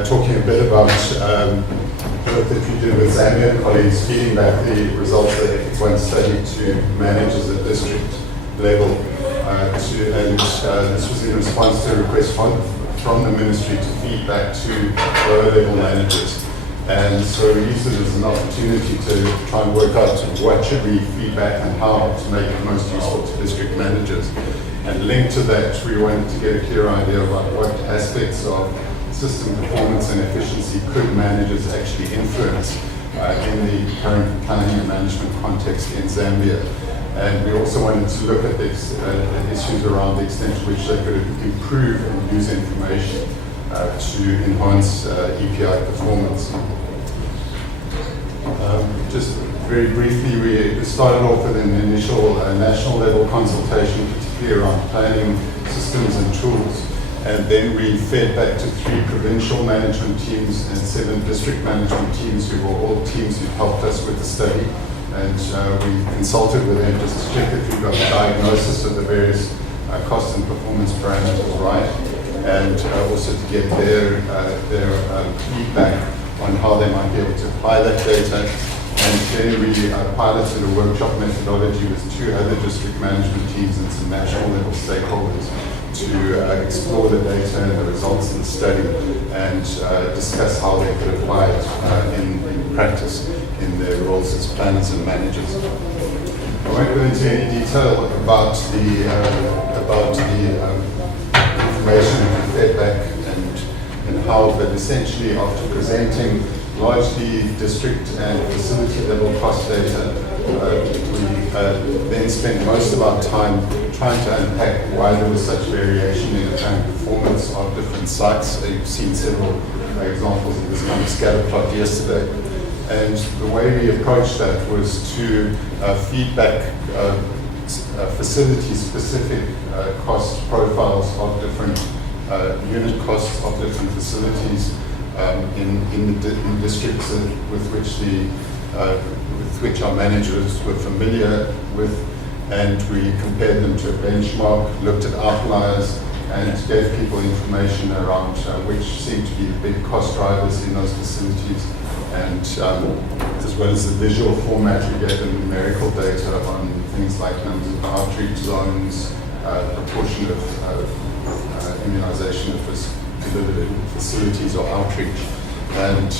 talking a bit about work that we did with Zambian colleagues, feeding back the results of the Ethics 1 study to managers at district level. This was in response to a request from the ministry to feed back to lower level managers. And so we used it as an opportunity to try and work out what should we feed back and how to make it most useful to district managers. And linked to that, we wanted to get a clear idea about what aspects of system performance and efficiency could managers actually influence in the current planning and management context in Zambia. And we also wanted to look at the issues around the extent to which they could improve and use information to enhance EPI performance. Just very briefly, we started off with an initial national level consultation, particularly around planning systems and tools. And then we fed back to 3 provincial management teams and 7 district management teams who were all teams who helped us with the study. And we consulted with them just to check that we got the diagnosis of the various cost and performance parameters right, and also to get their feedback on how they might be able to apply that data. And then we piloted a workshop methodology with 2 other district management teams and some national level stakeholders to explore the data and the results of the study and discuss how they could apply it in practice in their roles as planners and managers. I won't go into any detail about the information and feedback and how, but essentially after presenting largely district and facility level cost data, we then spent most of our time trying to unpack why there was such variation in the current performance of different sites. You've seen several examples of this kind of scatter plot yesterday. And the way we approached that was to feedback facility-specific cost profiles of different unit costs of different facilities in districts with which our managers were familiar with, and we compared them to a benchmark, looked at outliers, and gave people information around which seemed to be the big cost drivers in those facilities. And as well as the visual format, we gave them numerical data on things like numbers of outreach zones, proportion of immunization that was delivered in facilities or outreach. And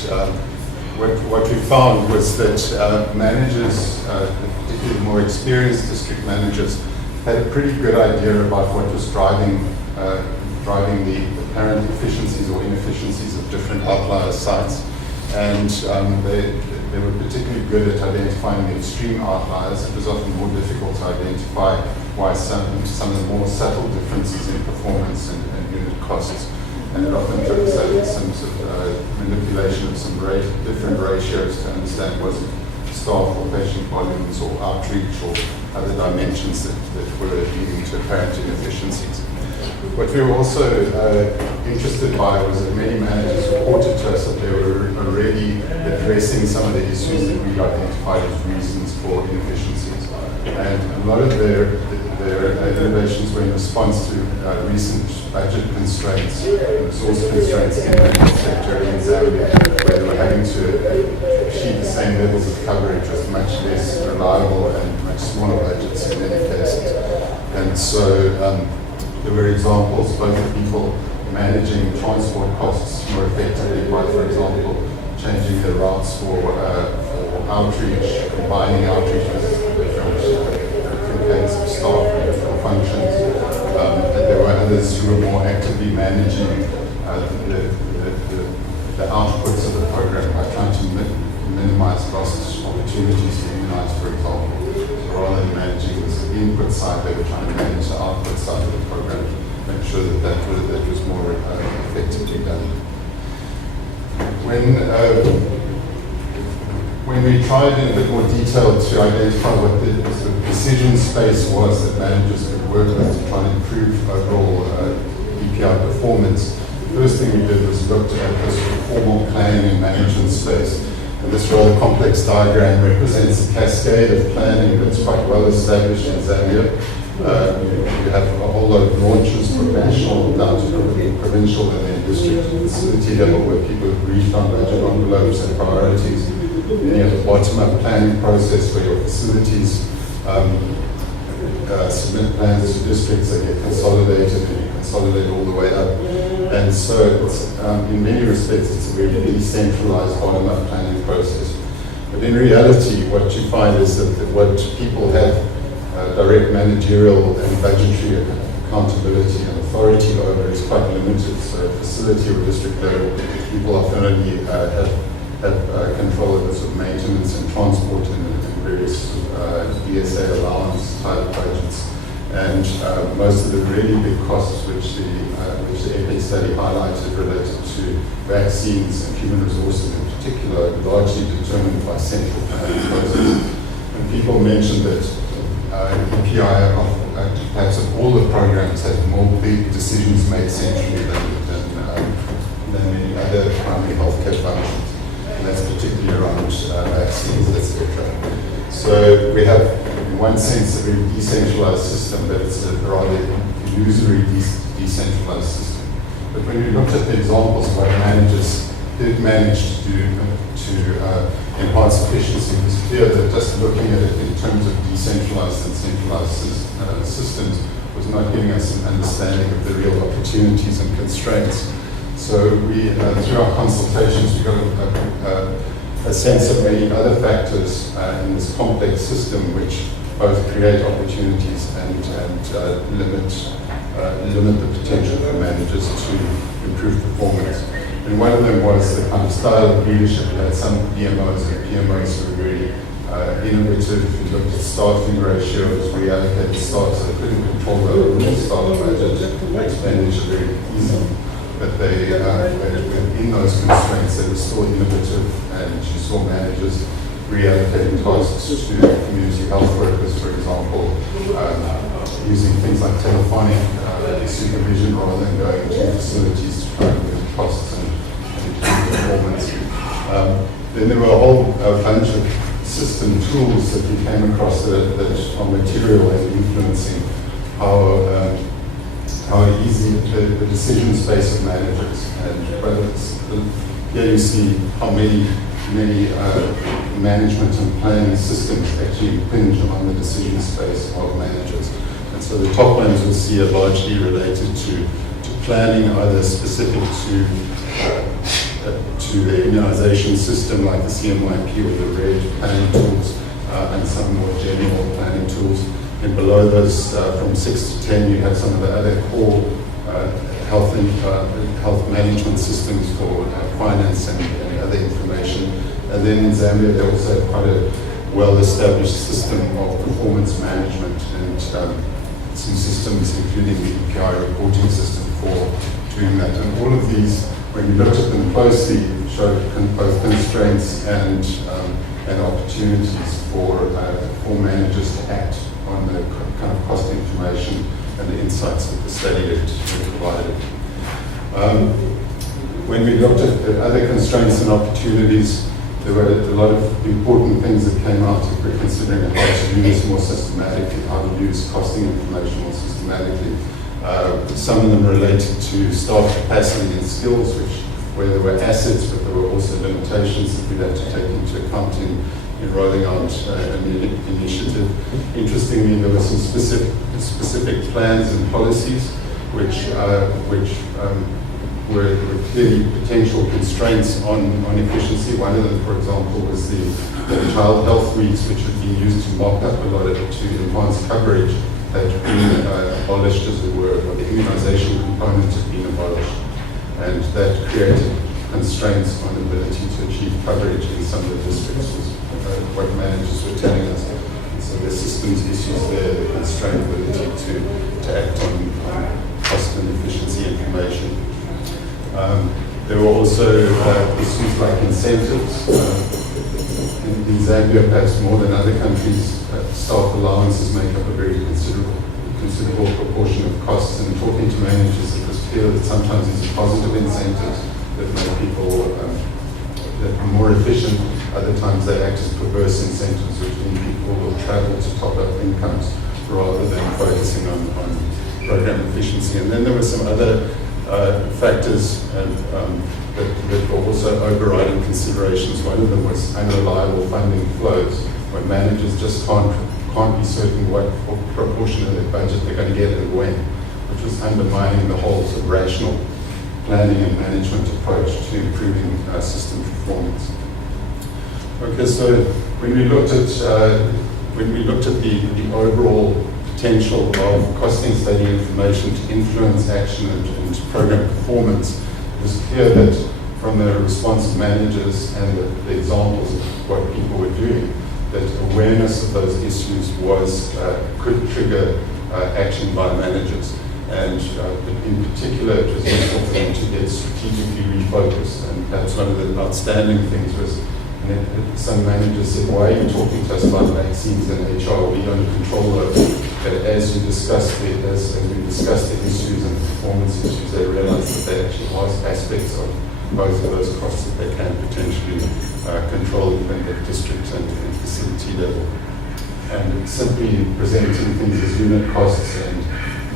what we found was that managers, particularly more experienced district managers, had a pretty good idea about what was driving the apparent efficiencies or inefficiencies of different outlier sites. And they were particularly good at identifying the extreme outliers. It was often more difficult to identify why some of the more subtle differences in performance and unit costs. And it often took some sort of manipulation of some different ratios to understand was it staff or patient volumes or outreach or other dimensions that were leading to apparent inefficiencies. What we were also interested by was that many managers reported to us that they were already addressing some of the issues that we identified as reasons for inefficiencies. And a lot of their innovations were in response to recent budget constraints, resource constraints in the health sector in Zambia, where they were having to achieve the same levels of coverage with much less reliable and much smaller budgets in many cases. And so there were examples both of people managing transport costs more effectively by, for example, changing their routes for outreach, combining outreach with different kinds of staff and different functions. And there were others who were more actively managing the outputs of the program by trying to minimize lost opportunities to immunize, for example. So rather than managing the input side, they were trying to manage the output side of the program, make sure that was more effectively done. When we tried in a bit more detail to identify what the decision space was that managers could work with to try and improve overall EPI performance, the first thing we did was looked at this formal planning and management space. And this rather complex diagram represents a cascade of planning that's quite well established in Zambia. You have a whole lot of launches from national down to provincial and then district and facility level where people have briefed on budget envelopes and priorities. Then you have a bottom-up planning process where your facilities submit plans to districts that get consolidated, and you consolidate all the way up. And so it's, in many respects it's a very decentralized bottom-up planning process. But in reality, what you find is that what people have direct managerial and budgetary accountability and authority over is quite limited. So at facility or district level, people often only have control of the sort of maintenance and transport and various DSA allowance type budgets. And most of the really big costs which the EPIC study highlighted related to vaccines and human resources in particular are largely determined by central planning processes. And people mentioned that EPI, perhaps of all the programs, have more big decisions made centrally than many other primary healthcare functions. And that's particularly around vaccines, etc. So we have, in one sense, a very decentralized system, but it's a rather illusory decentralized system. But when we looked at the examples of what managers did manage to do to enhance efficiency, it was clear that just looking at it in terms of decentralized and centralized systems was not giving us an understanding of the real opportunities and constraints. So we, through our consultations, we got a sense of many other factors in this complex system which both create opportunities and limit the potential for managers to improve performance. And one of them was the kind of style of leadership. We had some DMOs and PMOs who were very innovative. We looked at staffing ratios, reallocated staff, so they couldn't control their overall staff budget expenditure very easily. But they within those constraints, they were still innovative, and you saw managers reallocating tasks to community health workers, for example, using things like telephonic supervision rather than going to facilities to try and cut costs and improve performance. Then there were a whole bunch of system tools that we came across that are material in influencing how easy the decision space of managers. And here you see how many management and planning systems actually impinge on the decision space of managers. And so the top ones we'll see are largely related to planning, either specific to the immunization system like the CMYP or the RED planning tools, and some more general planning tools. And below those, from 6 to 10, you have some of the other core health management systems for finance and other information. And then in Zambia, they also have quite a well-established system of performance management and some systems, including the EPI reporting system for doing that. And all of these, when you looked at them closely, showed both constraints and opportunities for managers to act on the kind of cost information and the insights that the study had provided. When we looked at the other constraints and opportunities, there were a lot of important things that came out if we're considering how to do this more systematically, how to use costing information more systematically. Some of them related to staff capacity and skills, where there were assets, but there were also limitations that we'd have to take into account in rolling out an initiative. Interestingly, there were some specific plans and policies which were clearly potential constraints on efficiency. One of them, for example, was the child health weeks, which had been used to mop up a lot of to enhance coverage, had been abolished, as it were, or the immunization component had been abolished. And that created constraints on the ability to achieve coverage in some of the districts, was what managers were telling us. And so there's systems issues there that constrain ability to act on cost and efficiency information. There were also issues like incentives. In Zambia, perhaps more than other countries, staff allowances make up a very considerable proportion of costs. And talking to managers, it was clear that sometimes these are positive incentives that make people that are more efficient. Other times they act as perverse incentives, which mean people will travel to top up incomes rather than focusing on program efficiency. And then there were some other factors that were also overriding considerations. One of them was unreliable funding flows, where managers just can't be certain what proportion of their budget they're going to get and when, which was undermining the whole sort of rational planning and management approach to improving system performance. Okay, so when we looked at the overall potential of costing study information to influence action and program performance, it was clear that from the response of managers and the examples of what people were doing, that awareness of those issues could trigger action by managers. And in particular, it was useful for them to get strategically refocused. And perhaps one of the outstanding things was some managers said, "Why are you talking to us about vaccines and HR? We don't control those." But as we discussed the issues and performance issues, they realized that there actually was aspects of both of those costs that they can potentially control even at district and facility level. And simply presenting things as unit costs and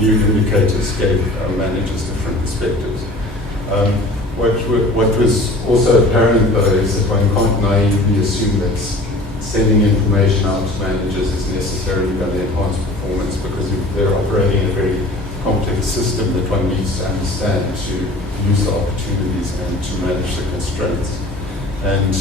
new indicators gave managers different perspectives. What was also apparent, though, is that one can't naively assume that sending information out to managers is necessarily going to enhance performance, because they're operating in a very complex system that one needs to understand to use the opportunities and to manage the constraints. And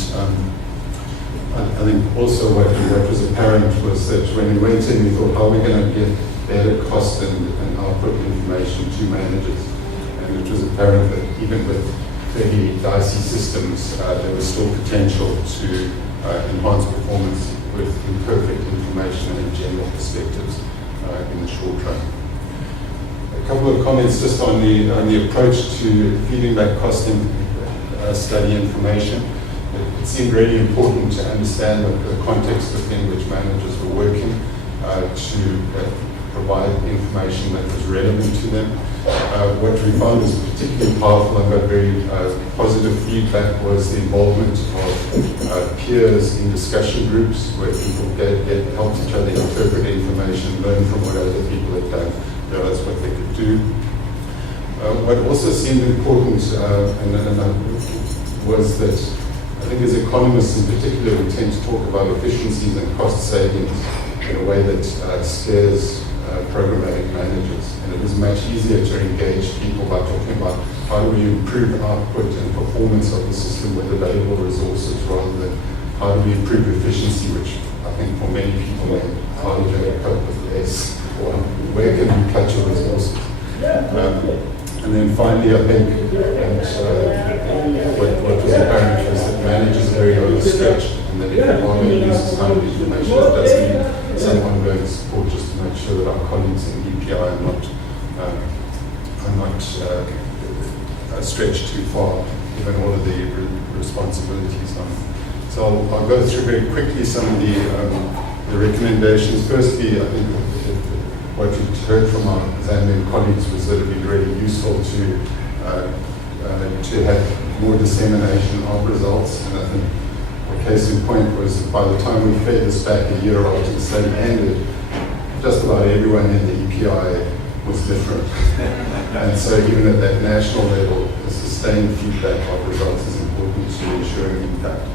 I think also what was apparent was that when we went in, we thought, how are we going to get better cost and output information to managers? And it was apparent that even with fairly dicey systems, there was still potential to enhance performance with imperfect information and general perspectives in the short run. A couple of comments just on the approach to feeding back costing study information. It seemed really important to understand the context within which managers were working to provide information that was relevant to them. What we found was particularly powerful and got very positive feedback was the involvement of peers in discussion groups where people helped each other interpret information, learn from what other people had done, realize what they could do. What also seemed important was that I think as economists in particular, we tend to talk about efficiencies and cost savings in a way that scares programmatic managers. And it was much easier to engage people by talking about how do we improve output and performance of the system with available resources, rather than how do we improve efficiency, which I think for many people meant how do we cope with less, or where can we cut your resources. And then finally, I think, what was apparent was that managers are very overstretched, and that if you want to use this kind of information, it does need some ongoing support just to make sure that our colleagues in EPI are not stretched too far, given all of the responsibilities on them. So I'll go through very quickly some of the recommendations. Firstly, I think what we heard from our Zambian colleagues was that it would be really useful to have more dissemination of results. And I think the case in point was that by the time we fed this back a year after the study ended, just about everyone in the EPI was different. And so even at that national level, the sustained feedback of results is important to ensuring impact.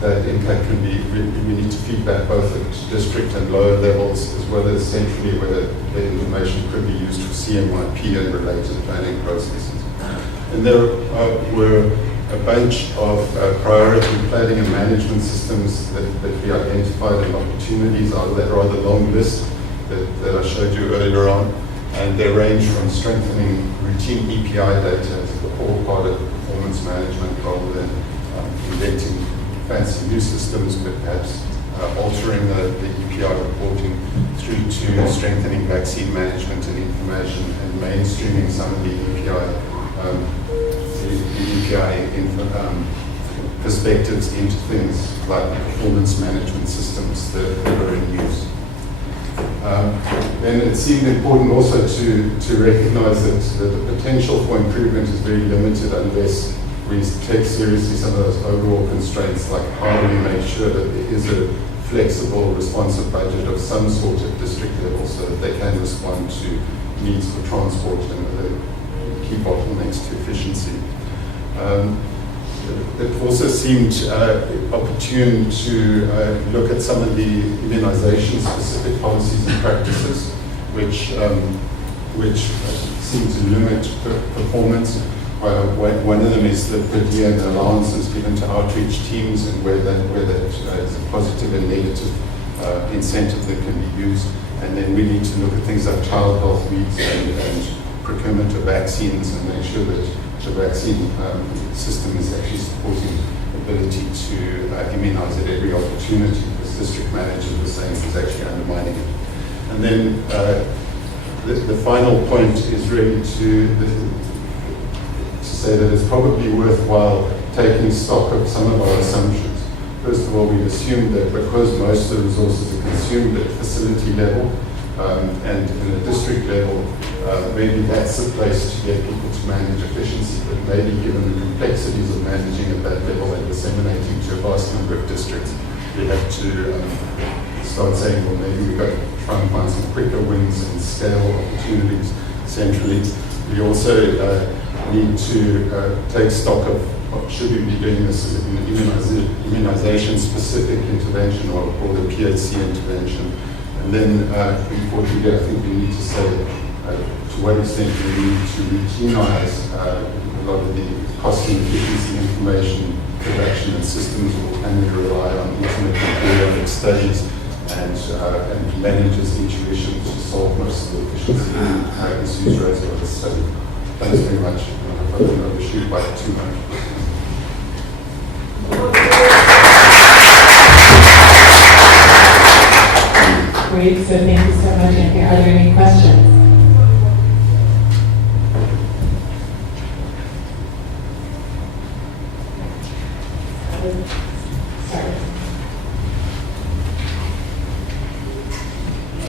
That impact can be, we need to feedback both at district and lower levels, as well as centrally, whether the information could be used for CMYP and related planning processes. And there were a bunch of priority planning and management systems that we identified, and opportunities out of that rather long list that I showed you earlier on. And they range from strengthening routine EPI data as the core part of performance management, rather than inventing fancy new systems, but perhaps altering the EPI reporting, through to strengthening vaccine management and information, and mainstreaming some of the EPI perspectives into things like performance management systems that are in use. Then it seemed important also to recognize that the potential for improvement is very limited unless we take seriously some of those overall constraints, like how do we make sure that there is a flexible, responsive budget of some sort at district level so that they can respond to needs for transport and other key bottlenecks to efficiency. It also seemed opportune to look at some of the immunization-specific policies and practices, which seem to limit performance. One of them is the per diem allowances given to outreach teams, and where that is a positive and negative incentive that can be used. And then we need to look at things like child health needs and procurement of vaccines, and make sure that the vaccine system is actually supporting the ability to immunize at every opportunity, because district managers were saying it's actually undermining it. And then the final point is really to say that it's probably worthwhile taking stock of some of our assumptions. First of all, we assumed that because most of the resources are consumed at facility level and in a district level, maybe that's the place to get people to manage efficiency, but maybe given the complexities of managing at that level and disseminating to a vast number of districts, we have to start saying, well, maybe we've got to try and find some quicker wins and scale opportunities centrally. We also need to take stock of should we be doing this as an immunization-specific intervention or a PHC intervention. And then, importantly, I think we need to say to what extent we need to routinize a lot of the cost and efficiency information production and systems, or can we rely on intimate and periodic studies and managers' intuition to solve most of the efficiency issues raised by the study. Thanks very much. I don't overshoot by too much. Great, so thank you so much. Are there any questions?